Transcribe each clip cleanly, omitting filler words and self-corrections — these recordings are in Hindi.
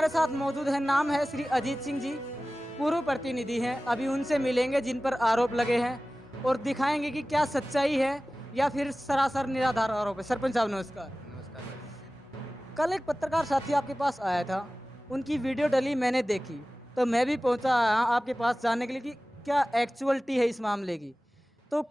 हमारे साथ मौजूद है, नाम है श्री अजीत सिंह जी, पूर्व प्रतिनिधि हैं। अभी उनसे मिलेंगे जिन पर आरोप लगे हैं और दिखाएंगे कि क्या सच्चाई है या फिर सरासर निराधार आरोप है। सरपंच साहब नमस्कार। नमस्कार भाई। कल एक पत्रकार साथी आपके पास आया था, उनकी वीडियो डली मैंने देखी, तो मैं भी पहुंचा आपके पास जानने के लिए कि क्या एक्चुअलिटी है इस मामले की। तो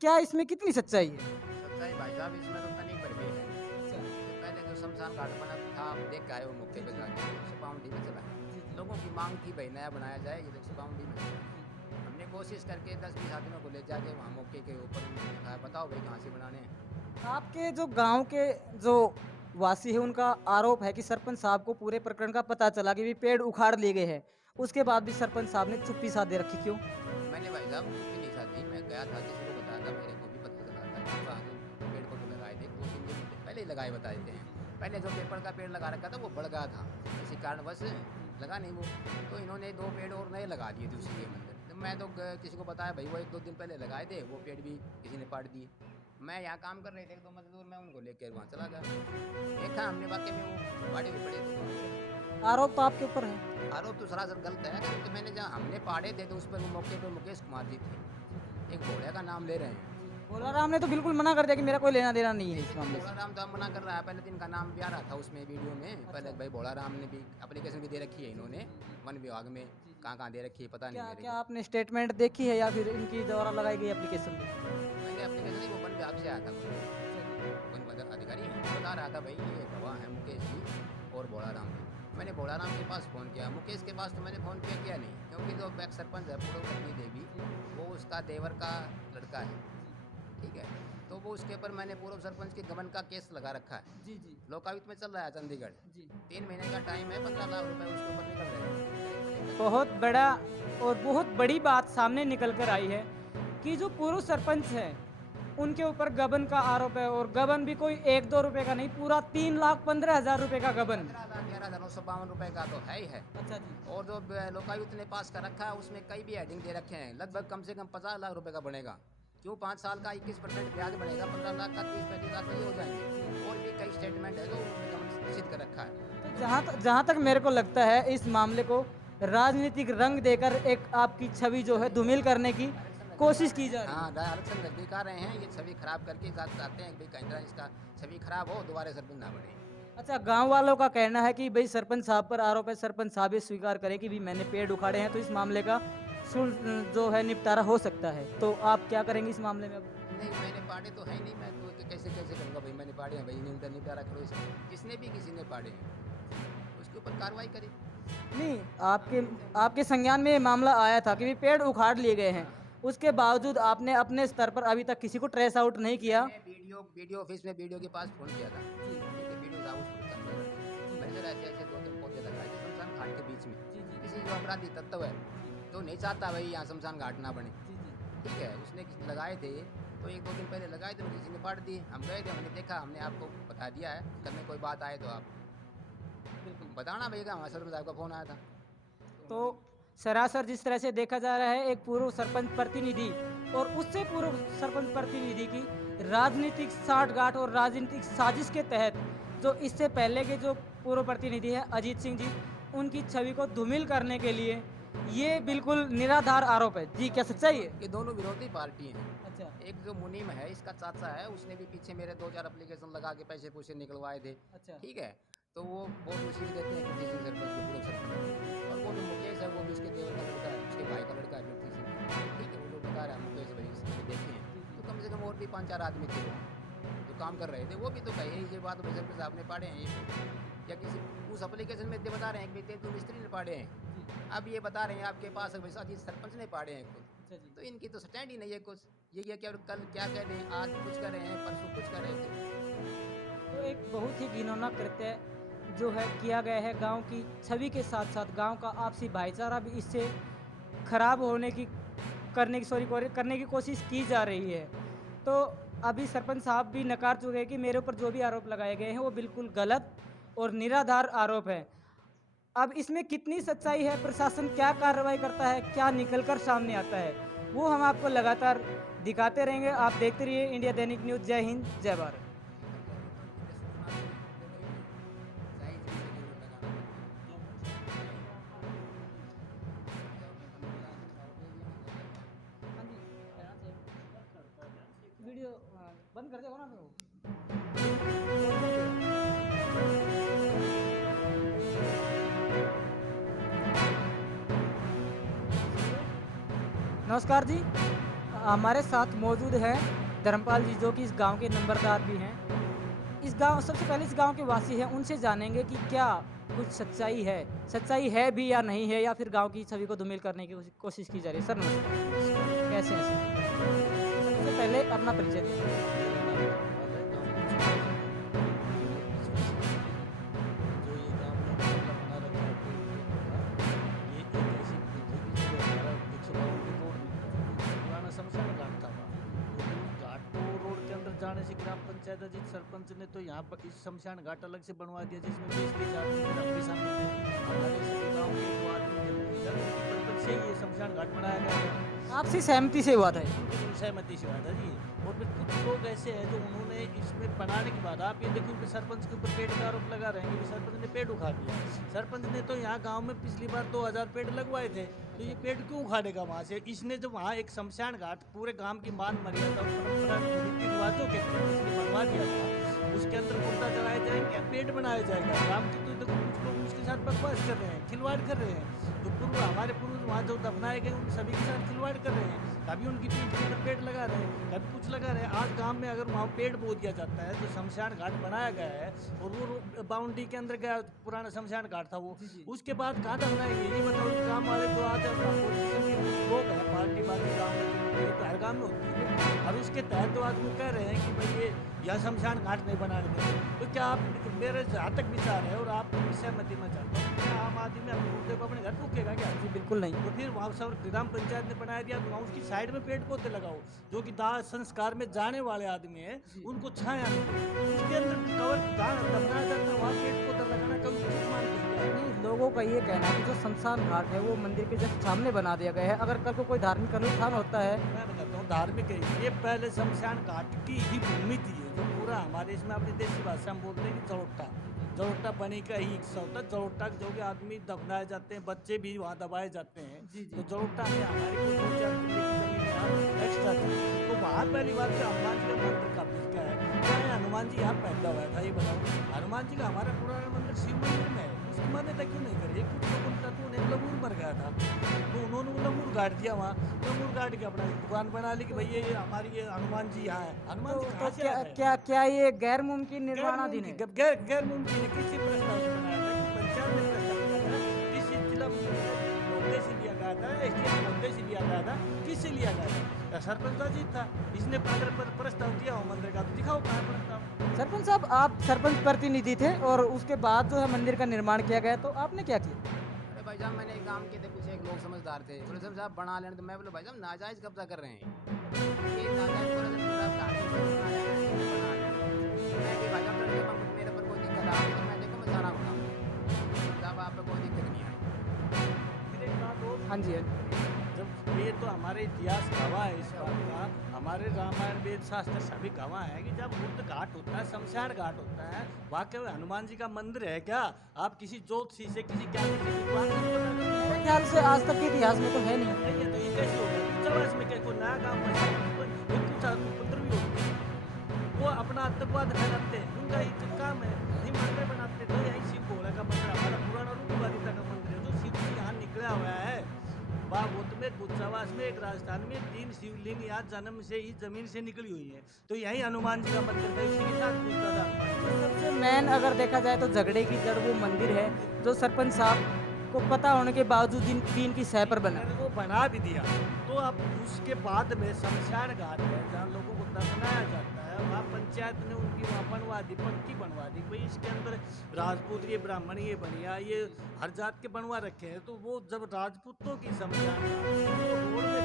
क्या इसमें कितनी सच्चाई है? सच्चाई भाई साहब इसमें तो तनिक भर भी है नहीं। अच्छा। जो पहले जो शमशान घाट बना था आप देख के आए हो मौके जी पे जी जाके उस बाउंड्री में चला जी है। जी लोगों की मांग थी भाई नया बनाया जाए ये उस बाउंड्री में चला जी। है। हमने कोशिश करके 10-20 आदमियों को ले जाके वहाँ मौके के ऊपर उनको दिखाया बताओ भाई कहाँ से बनाने हैं। आपके जो गांव के जो वासी है उनका आरोप है कि सरपंच साहब को पूरे प्रकरण का पता चला कि भी पेड़ उखाड़ लिए गए हैं, उसके बाद भी सरपंच साहब ने चुप्पी साधे रखी, क्यों? मैंने भाई साहब चुप्पी नहीं साधी मैं गया था किसी को बताया था मेरे को भी पता चला था कि वहाँ जो पेड़ पौधे लगाए थे 2-3 दिन पहले ही लगाए बताए थे। पहले जो पेपर का पेड़ लगा रखा था वो बढ़ गया था किसी कारणवश लगा नहीं वो। तो इन्होंने 2 पेड़ और नए लगा दिए थे उसी के अंदर। तो मैं तो किसी को बताया भाई वो 1-2 दिन पहले लगाए थे वो पेड़ भी किसी ने काट दिए। मैं यहाँ काम कर रहे थे 1-2 मजदूर मैं उनको लेकर वहाँ चला गया। देखा हमने वाकई में वो पाड़े हुए पड़े थे। आरोप तो आपके ऊपर है। आरोप तो सरासर गलत है क्योंकि मैंने जहाँ हमने पाड़े थे तो उस पर वो मौके पर मुकेश कुमार जी थे। एक भोड़िया का नाम ले रहे हैं। भोला राम ने तो बिल्कुल मना कर दिया कि मेरा कोई लेना देना नहीं है इस लेकिन मामले भोला से। राम तो अब मना कर रहा है पहले दिन का नाम भी आ रहा था उसमें वीडियो में अच्छा। पहले भाई भोला राम ने भी एप्लीकेशन भी दे रखी है जी जी इन्होंने जी जी वन विभाग में जी जी। कहाँ कहाँ दे रखी है पता नहीं क्या मेरे क्या को। आपने स्टेटमेंट देखी है या फिर इनकी द्वारा लगाई गई एप्लीकेशन देखी? मैंने एप्लीकेशन ही वो वन विभाग से आया था कोई अच्छा जी। वन अधिकारी बता रहा था भाई ये गवाह है मुकेश जी और भोला राम जी। मैंने भोला राम के पास फ़ोन किया मुकेश के पास तो मैंने फ़ोन किया नहीं क्योंकि जो एक्स सरपंच है पूर्व पत्नी देवी जी वो उसका देवर का लड़का है। जी ठीक है। तो वो उसके ऊपर मैंने पूर्व सरपंच के गबन का केस लगा रखा है। जी जी लोकायुक्त में चल रहा है चंडीगढ़। जी। 3 महीने का टाइम है 15 लाख रुपए उसके ऊपर निकल रहे हैं करीब करीब बहुत बड़ा और बहुत बड़ी बात सामने निकल कर आई है कि जो पूर्व सरपंच है उनके ऊपर गबन का आरोप है, और गबन भी कोई 1-2 रुपए का नहीं, पूरा 3,15,000 रुपए का गबन। 15,11,952 रुपए का तो है ही है। अच्छा जी। और जो लोकायुक्त ने पास कर रखा है उसमें कई भी हेडिंग दे रखे हैं लगभग कम से कम 50 लाख रुपए का बनेगा। क्यों 5 साल का 21% ब्याज बनेगा 15 लाख का 30-35 लाख तो ये हो जाएंगे और भी कई स्टेटमेंट है जो उन्होंने निश्चित कर रखा है। तो जहाँ तक मेरे को लगता है इस मामले को राजनीतिक रंग देकर एक आपकी छवि जो है छवि धूमिल करने की आरक्षण नजदीक आ कोशिश रहे की जा हैं रही हाँ है। आरक्षण नजदीक आ रहे हैं ये छवि खराब करके चाहते हैं कि भाई कहीं तरह इसका छवि खराब हो दोबारा सरपंच ना बने। अच्छा, गांव वालों का कहना है कि भाई सरपंच साहब पर आरोप है, सरपंच साहब ये स्वीकार करें कि भी मैंने पेड़ उखाड़े हैं, तो इस मामले का जो है निपटारा हो सकता है। तो आप क्या करेंगे इस मामले में अब? नहीं मैंने पाड़े तो है नहीं मैं तो कैसे कैसे करूँगा भाई मैंने पाड़े हैं भाई इन्हें निपटारा करो इसे जिसने भी किसी ने पाड़े हैं उसके ऊपर कार्रवाई करे। नहीं, आपके आपके संज्ञान में ये मामला आया था कि भी पेड़ उखाड़ लिए गए हैं, हाँ हाँ। उसके बावजूद आपने अपने स्तर पर अभी तक किसी को ट्रेस आउट नहीं किया। मैंने वीडियो वीडियो ऑफिस में वीडियो के पास फ़ोन किया था। जी ठीक है वीडियो साहब उस चंडीगढ़ जी मैंने सर ऐसे ऐसे 2-3 पौधे लगाए थे शमशान घाट के बीच में। जी जी किसी जो अपराधी तत्व है जी तो नहीं चाहता भाई यहाँ शमशान घाट ना बने। जी जी ठीक है उसने लगाए थे तो 1-2 दिन पहले लगाए थे तो किसी ने पाड़ दिए हम गए थे हमने देखा हमने आपको बता दिया है कल में कोई बात आए तो आप बिल्कुल। बताना भैया हमारे सरपंच साहब का फ़ोन आया था। तो तो उन्होंने सरासर जिस तरह से देखा जा रहा है, एक पूर्व सरपंच प्रतिनिधि और उससे पूर्व सरपंच प्रतिनिधि की राजनीतिक साठगांठ और राजनीतिक साजिश के तहत जो इससे पहले के जो पूर्व प्रतिनिधि हैं अजीत सिंह जी, उनकी छवि को धूमिल करने के लिए ये बिल्कुल निराधार आरोप है। जी, क्या सच्चाई है? ये दोनों विरोधी पार्टी हैं। अच्छा एक जो मुनीम है इसका चाचा है उसने भी पीछे मेरे 2-4 एप्लीकेशन लगा के पैसे पूसे निकलवाए थे। अच्छा। ठीक है तो वो वोट उसी को देते हैं पृथ्वी सिंह सरपंच को पूर्व सरपंच और वो जो मुकेश है वो भी उसके देवर का लड़का है उसके भाई का लड़का है पृथ्वी सिंह। ठीक है वो जो बता रहा है मुकेश भाई इसने देखे हैं जी जी तो कम से कम और भी 5-4 आदमी थे वो जो काम कर रहे थे वो भी तो कहे ये बात भाई सरपंच साहब ने पाड़े हैं ये या किसी उस एप्लीकेशन में बता रहे हैं कि भाई तेंदुल मिस्त्री ने पाड़े हैं। जी। अब ये बता रहे हैं आपके पास वैसा अजीत सरपंच ने पाड़े हैं खुद। अच्छा जी। तो इनकी तो स्टैंड ही नहीं है कुछ ये क्या कल क्या कह रहे हैं आज कुछ कर रहे हैं परसों कुछ कर रहे थे। तो एक बहुत ही घिनौना कृत्य जो है किया गया है, गांव की छवि के साथ साथ गांव का आपसी भाईचारा भी इससे खराब होने की करने की कोशिश की जा रही है। तो अभी सरपंच साहब भी नकार चुके हैं कि मेरे ऊपर जो भी आरोप लगाए गए हैं वो बिल्कुल गलत और निराधार आरोप है। अब इसमें कितनी सच्चाई है, प्रशासन क्या कार्रवाई करता है, क्या निकल कर सामने आता है, वो हम आपको लगातार दिखाते रहेंगे। आप देखते रहिए इंडिया दैनिक न्यूज़। जय हिंद, जय भारत। निकल जाएगी तो इन्हें शुरू ना करें देखो ये सही चीज़ से जरूर लगाना पड़ता है। बंद कर देगा ना फिर वो। नमस्कार जी, हमारे साथ मौजूद हैं धर्मपाल जी, जो कि इस गांव के नंबरदार भी हैं। इस गांव सबसे पहले इस गांव के वासी हैं, उनसे जानेंगे कि क्या कुछ सच्चाई है भी या नहीं है, या फिर गांव की छवि को धूमिल करने की कोशिश की जा रही है। सर नमस्कार, कैसे हैं सर? सबसे पहले अपना परिचय दें। जाने से ग्राम पंचायत अजीत सरपंच ने तो यहाँ पर इस शमशान घाट अलग से बनवा दिया, जिसमें 20-30 आदमी भी शामिल थे। हमारे सभी गाँव के जो आदमी थे उनकी पत्नी से ये शमशान घाट बनाया गया था। आपसी सहमति से हुआ था ये? बिल्कुल सहमति से हुआ था जी। और फिर कुछ लोग ऐसे हैं जो उन्होंने इसमें बनाने के बाद, आप ये देखो कि सरपंच के ऊपर पेड़ का आरोप लगा रहे हैं कि सरपंच ने पेड़ उखाड़ दिया। सरपंच ने तो यहाँ गांव में पिछली बार 2000 पेड़ लगवाए थे, तो ये पेड़ क्यों उखाड़ेगा वहाँ से? इसने जो वहाँ एक शमशान घाट पूरे गांव की मान मर्यादा और परंपरा रीति रिवाजों के तहत इसने बनवा दिया था, उसके अंदर मुर्दा चढ़ाए जाएंगे, पेड़ बनाया जाएगा। गांव की तो देखो कुछ लोग उसके साथ बकवास कर रहे हैं, खिलवाड़ कर रहे हैं। जो पूर्व हमारे पूर्वज वहाँ जो दफनाए गए उन सभी के साथ खिलवाड़ कर रहे हैं। कभी उनकी पीठ के ऊपर पेड़ लगा रहे हैं, कभी कुछ लगा रहे हैं। आज गांव में अगर वहाँ पेड़ बो दिया जाता है, जो शमशान घाट बनाया गया है और वो बाउंड्री के अंदर गया, पुराना शमशान घाट था वो, उसके बाद कहाँ दफनाएंगे ये बताओ? गाँव वाले जो आज पोजिशन के लोग हैं, पार्टी बाकी गाँव में तो हर गाँव में होती है, और उसके तहत तो आज वो कह रहे हैं कि भाई ये यह शमशान घाट नहीं बनाने देंगे। तो क्या आप, मेरे जहाँ तक विचार है और आप सहमति में चाहता हूँ, क्या आम आदमी अपने मुर्दे को अपने घर फूकेगा क्या? जी बिल्कुल नहीं। तो फिर वहाँ सब ग्राम पंचायत ने बनाया दिया, तो वहाँ उसकी साइड में पेड़ पौधे लगाओ, जो कि दाह संस्कार में जाने वाले आदमी हैं उनको छाया मिले। उसके अंदर कवर दान दफनाया जाता है, वहाँ पेड़ पौधा लगाना कभी उचित मानते हैं? नहीं, लोगों का ये कहना है कि जो शमशान घाट है वो मंदिर के जस्ट सामने बना दिया गया है। अगर कल को कोई धार्मिक अनुष्ठान होता है, मैं बताता हूँ, धार्मिक है ये। पहले शमशान घाट की ही भूमि थी, जो पूरा हमारे इसमें अपनी देसी भाषा में बोलते हैं कि जड़ोट्टा बनी का ही हिस्सा होता है। जड़ोट्टा जो भी आदमी दफनाए जाते हैं, बच्चे भी वहाँ दबाए जाते हैं। तो जड़ोट्टा में हमारी कोई 2-4 किले की जमीन यहाँ एक्स्ट्रा थी, तो वहाँ पहली बात तो हनुमान जी का मंदिर काफी क्या है, क्या है हनुमान जी यहाँ पैदा हुआ था ये बताओ? हनुमान जी का हमारा पुराना मंदिर शिव मंदिर में है, उसकी मान्यता क्यों नहीं करी? कुछ लोगों ने तो उन्हें लंगूर मर गया था, तो उन्होंने लंगूर गाड़ दिया वहाँ, लंगूर गाड़ के अपना दुकान बना ली कि भैया ये हमारी ये हनुमान जी यहाँ है। हनुमान जी कहाँ से क्या आ गए? क्या क्या ये गैर मुमकिन निर्माणाधीन है? गैर मुमकिन है। किसी प्रस्ताव से बनाया था कि पंचायत ने प्रस्ताव किया था, किसी जिला मुद्दे से लिया गया था, एसडीएम मुद्दे से लिया गया था, किससे लिया गया था? सरपंच अजीत था, इसने अगर प्रस्ताव दिया हो मंदिर का तो दिखाओ कहाँ प्रस्ताव। सरपंच साहब, आप सरपंच प्रतिनिधि थे और उसके बाद जो है मंदिर का निर्माण किया गया, तो आपने क्या किया? अरे भाई साहब, मैंने गांव के थे कुछ एक लोग समझदार थे, बोले साहब बना लेने, तो मैं बोला भाई साहब नाजायज कब्जा कर रहे हैं ये नाजायज मैं भी भाई साहब मेरे पर कोई दिक्कत आ रही तो मैं देखो मैं सारा बनाऊँ साहब, आप पे कोई दिक्कत नहीं आई। फिर एक बात और, हाँ जी, जब ये तो हमारे इतिहास गवाह है इस बात का, हमारे रामायण वेद शास्त्र सभी गवाह है कि जब मुक्त घाट होता है, शमशान घाट होता है, वाकई में हनुमान जी का मंदिर है क्या? आप किसी ज्योतिषी से किसी क्या मेरे ख्याल से आज तक के इतिहास में तो है नहीं। नहीं है, तो ये कैसे हो गया? कुछ आवाज में क्या कोई नया काम कुछ उपद्रवी होते हैं, वो अपना आतंकवाद फैलाते हैं, उनका एक काम है, यही मंदिर बनाते। तो यही शिव भोला का मंदिर, हमारा पुराना रूपवादिता का मंदिर है, जो शिव जी यहाँ निकला हुआ है। बाबोत में गुच्छावास में एक राजस्थान में 3 शिवलिंग यहाँ जन्म से ही जमीन से निकली हुई है, तो यही हनुमान जी का मंदिर था, इसी के साथ पूछता था। सबसे मेन अगर देखा जाए तो झगड़े की जड़ वो मंदिर है, जो सरपंच साहब को पता होने के बावजूद तीन की सह पर बना। वो बना भी दिया, तो अब उसके बाद में शमशान घाट है जहाँ लोगों को दफनाया जाता है, वहाँ पंचायत ने उनकी वहाँ बनवा दी, पक्की बनवा दी, भाई इसके अंदर राजपूत ये ब्राह्मण ये बनिया ये हर जात के बनवा रखे हैं। तो वो जब राजपूतों की शमशान तो रोड में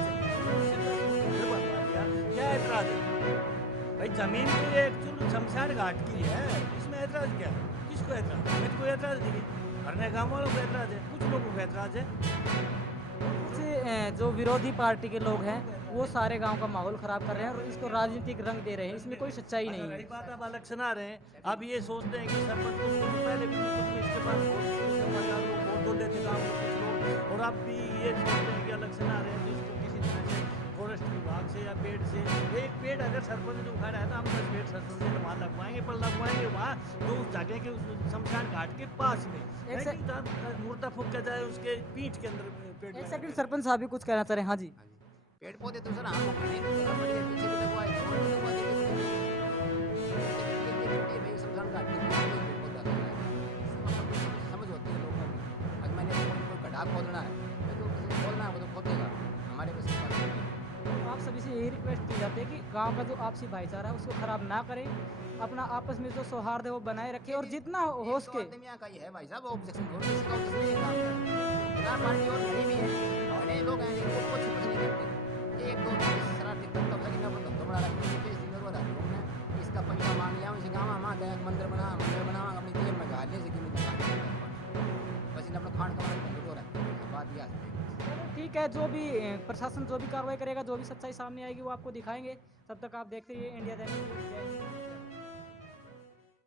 घर बनवा दिया, क्या एतराज है भाई? जमीन तो ये एक्चुअल शमशान घाट की है, इसमें एतराज क्या है? किसको एतराज? हमें कोई एतराज नहीं, हरने गाँव वालों को एतराज है, कुछ लोगों को एतराज है। जो विरोधी पार्टी के लोग हैं वो सारे गांव का माहौल खराब कर रहे हैं और इसको राजनीतिक रंग दे रहे हैं, इसमें कोई सच्चाई नहीं है। बात अब इलेक्शन आ रहे हैं, अब ये सोचते हैं कि सरपंच को पहले भी इसके पास वोट तो लेते गाँव के कुछ लोग, और अब भी ये सोचते हैं कि इलेक्शन आ रहे हैं तो इसको किसी तरह से फॉरेस्ट विभाग से या पेड़ से, एक पेड़ अगर अगर सरपंच ने उखाड़ा है तो हम 10 पेड़ सरपंच से वहाँ लगवाएंगे, पर लगवाएंगे वहाँ तो उस जगह के उस शमशान घाट के पास में, एक नहीं कि जहाँ मुर्दा फूका जाए उसके पीठ के अंदर पेड़ एक लगाए सेकंड जाए। सरपंच साहब भी कुछ कहना चाह रहे हैं। हाँ जी। हाँ जी। पेड़ पौधे तो सर हम अपने घर बढ़िया पीछे भी लगवाए, छोड़ भी लगवा देंगे तो ये भाई शमशान घाट के पीछे भी पेड़ पौधा लगाया है। समझ होती है लोगों को। आज मैंने कोई गड्ढा खोदना है, तो किसी को खोदना है वो तो खोदेगा, हमारे बस की बात नहीं है। तो आप सभी से यही रिक्वेस्ट की जाती है कि गांव का जो आपसी भाईचारा है उसको खराब ना करें, अपना आपस में जो सौहार्द है वो बनाए रखें और जितना हो एक सके। तो आदमी यहाँ का ही है भाई साहब, ऑब्जेक्शन और किसी का ऑब्जेक्शन नहीं है काम का। बिना पार्टी और घड़ी भी है, नए लोग हैं लेकिन वो कुछ नहीं करते। एक दो शरारती तत्व लगे ना तो बड़ा रखते हैं, इसी जरूरत है घूमने, इसका पैसा मांग लिया उनसे गाँव हमारा गया मंदिर बना अपनी जेब में गाल ले से गिनी लगा बस इन्हें अपना खान कमाने का धंधो रहता है। बात यह है। चलो ठीक है, जो भी प्रशासन जो भी कार्रवाई करेगा, जो भी सच्चाई सामने आएगी वो आपको दिखाएंगे। तब तक आप देखते रहिए इंडिया दैनिक न्यूज़। जय हिंद।